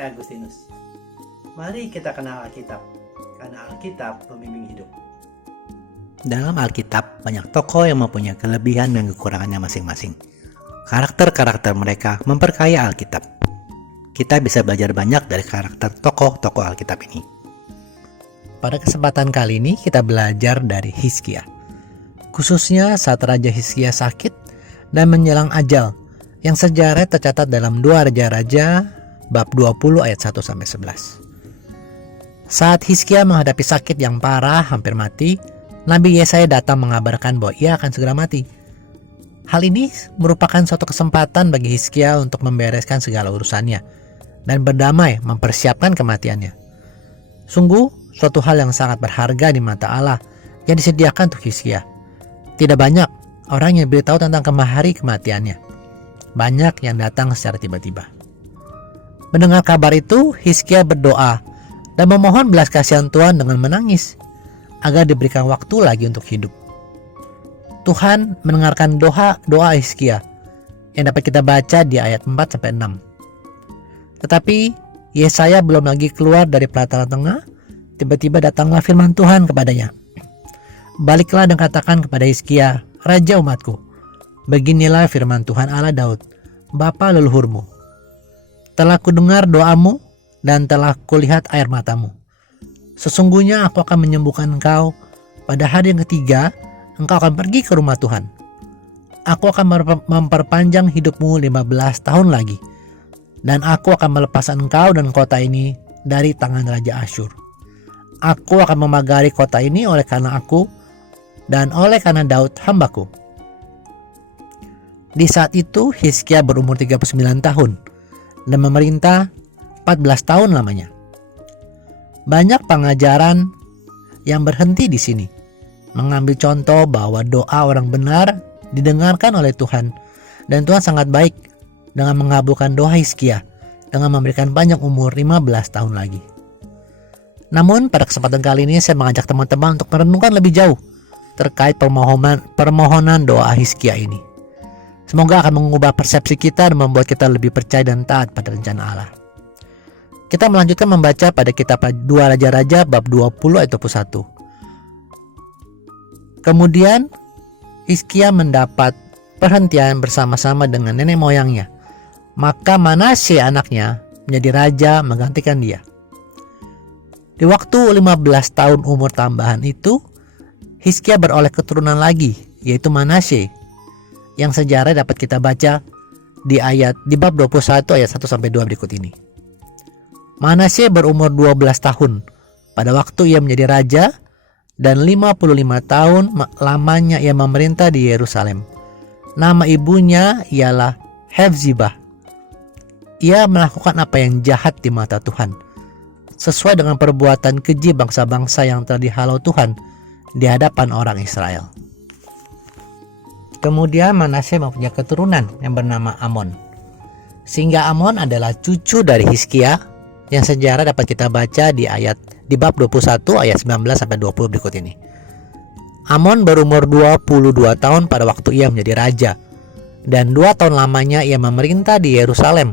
saya Agustinus. Mari kita kenal Alkitab, karena Alkitab pembimbing hidup. Dalam Alkitab, banyak tokoh yang mempunyai kelebihan dan kekurangannya masing-masing. Karakter-karakter mereka memperkaya Alkitab. Kita bisa belajar banyak dari karakter tokoh-tokoh Alkitab ini. Pada kesempatan kali ini kita belajar dari Hizkia. Khususnya saat Raja Hizkia sakit dan menjelang ajal, yang sejarah tercatat dalam 2 Raja-Raja bab 20 ayat 1-11. Saat Hizkia menghadapi sakit yang parah hampir mati, Nabi Yesaya datang mengabarkan bahwa ia akan segera mati. Hal ini merupakan suatu kesempatan bagi Hizkia untuk membereskan segala urusannya dan berdamai mempersiapkan kematiannya. Sungguh, suatu hal yang sangat berharga di mata Allah yang disediakan untuk Hizkia. Tidak banyak orang yang beritahu tentang hari kematiannya. Banyak yang datang secara tiba-tiba. Mendengar kabar itu, Hizkia berdoa dan memohon belas kasihan Tuhan dengan menangis agar diberikan waktu lagi untuk hidup. Tuhan mendengarkan doa Hizkia yang dapat kita baca di ayat 4-6. Tetapi Yesaya belum lagi keluar dari pelataran tengah, tiba-tiba datanglah firman Tuhan kepadanya. Baliklah dan katakan kepada Hizkia, raja umatku, beginilah firman Tuhan Allah Daud, bapa leluhurmu. Telah kudengar doamu dan telah kulihat air matamu. Sesungguhnya aku akan menyembuhkan engkau. Pada hari yang ketiga, engkau akan pergi ke rumah Tuhan. Aku akan memperpanjang hidupmu 15 tahun lagi. Dan aku akan melepas engkau dan kota ini dari tangan Raja Asyur. Aku akan memagari kota ini oleh karena aku dan oleh karena Daud hambaku. Di saat itu Hizkia berumur 39 tahun dan memerintah 14 tahun lamanya. Banyak pengajaran yang berhenti di sini, mengambil contoh bahwa doa orang benar didengarkan oleh Tuhan, dan Tuhan sangat baik dengan mengabulkan doa Hizkia dengan memberikan panjang umur 15 tahun lagi. Namun pada kesempatan kali ini saya mengajak teman-teman untuk merenungkan lebih jauh terkait permohonan doa Hizkia ini. Semoga akan mengubah persepsi kita dan membuat kita lebih percaya dan taat pada rencana Allah. Kita melanjutkan membaca pada kitab 2 Raja-Raja bab 20 ayat 21. Kemudian Hizkia mendapat perhentian bersama-sama dengan nenek moyangnya. Maka Manasye anaknya menjadi raja menggantikan dia. Di waktu 15 tahun umur tambahan itu, Hizkia beroleh keturunan lagi, yaitu Manasye, yang sejarah dapat kita baca di bab 21 ayat 1-2 berikut ini. Manasye berumur 12 tahun pada waktu ia menjadi raja, dan 55 tahun lamanya ia memerintah di Yerusalem. Nama ibunya ialah Hefzibah. Ia melakukan apa yang jahat di mata Tuhan, sesuai dengan perbuatan keji bangsa-bangsa yang telah dihalau Tuhan di hadapan orang Israel. Kemudian Manasye mempunyai keturunan yang bernama Amon. Sehingga Amon adalah cucu dari Hizkia, yang sejarah dapat kita baca di bab 21 ayat 19-20 berikut ini. Amon berumur 22 tahun pada waktu ia menjadi raja, dan 2 tahun lamanya ia memerintah di Yerusalem.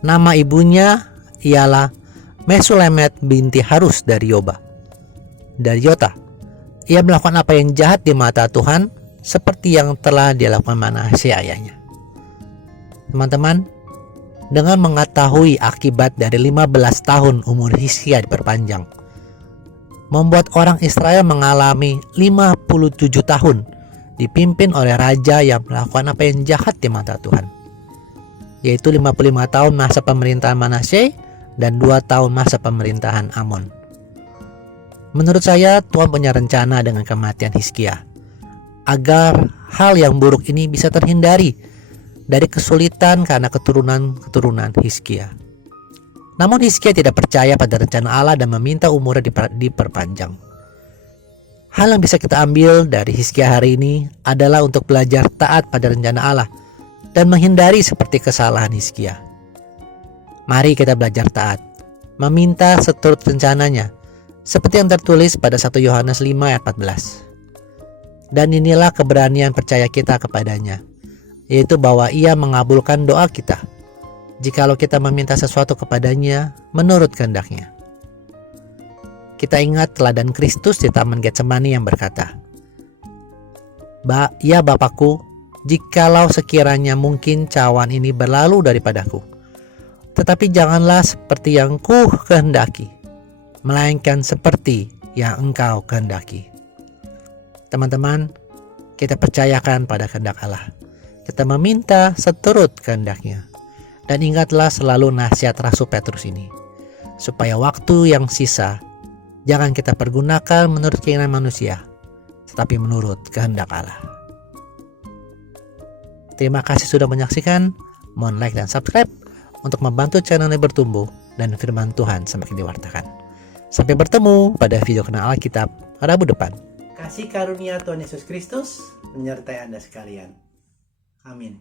Nama ibunya ialah Mesulemet binti Harus dari Yota. Ia melakukan apa yang jahat di mata Tuhan, seperti yang telah dilakukan Manasye ayahnya. Teman-teman, dengan mengetahui akibat dari 15 tahun umur Hizkia diperpanjang, membuat orang Israel mengalami 57 tahun dipimpin oleh raja yang melakukan apa yang jahat di mata Tuhan, yaitu 55 tahun masa pemerintahan Manasye dan 2 tahun masa pemerintahan Amon. Menurut saya, Tuhan punya rencana dengan kematian Hizkia, agar hal yang buruk ini bisa terhindari dari kesulitan karena keturunan Hizkia. Namun Hizkia tidak percaya pada rencana Allah dan meminta umurnya diperpanjang. Hal yang bisa kita ambil dari Hizkia hari ini adalah untuk belajar taat pada rencana Allah dan menghindari seperti kesalahan Hizkia. Mari kita belajar taat, meminta seturut rencananya, seperti yang tertulis pada 1 Yohanes 5 ayat 14. Dan inilah keberanian percaya kita kepadanya, yaitu bahwa ia mengabulkan doa kita. jikalau kita meminta sesuatu kepadanya menurut kehendaknya. Kita ingat teladan Kristus di Taman Getsemani yang berkata, Ya Bapakku, jikalau sekiranya mungkin cawan ini berlalu daripadaku, tetapi janganlah seperti yang ku kehendaki, melainkan seperti yang engkau kehendaki. Teman-teman, kita percayakan pada kehendak Allah. Kita meminta seturut kehendaknya. Dan ingatlah selalu nasihat Rasul Petrus ini, supaya waktu yang sisa jangan kita pergunakan menurut keinginan manusia, tetapi menurut kehendak Allah. Terima kasih sudah menyaksikan. Mohon like dan subscribe untuk membantu channel ini bertumbuh dan firman Tuhan semakin diwartakan. Sampai bertemu pada video Kenal Alkitab Rabu depan. Kasih karunia Tuhan Yesus Kristus menyertai Anda sekalian. Amin.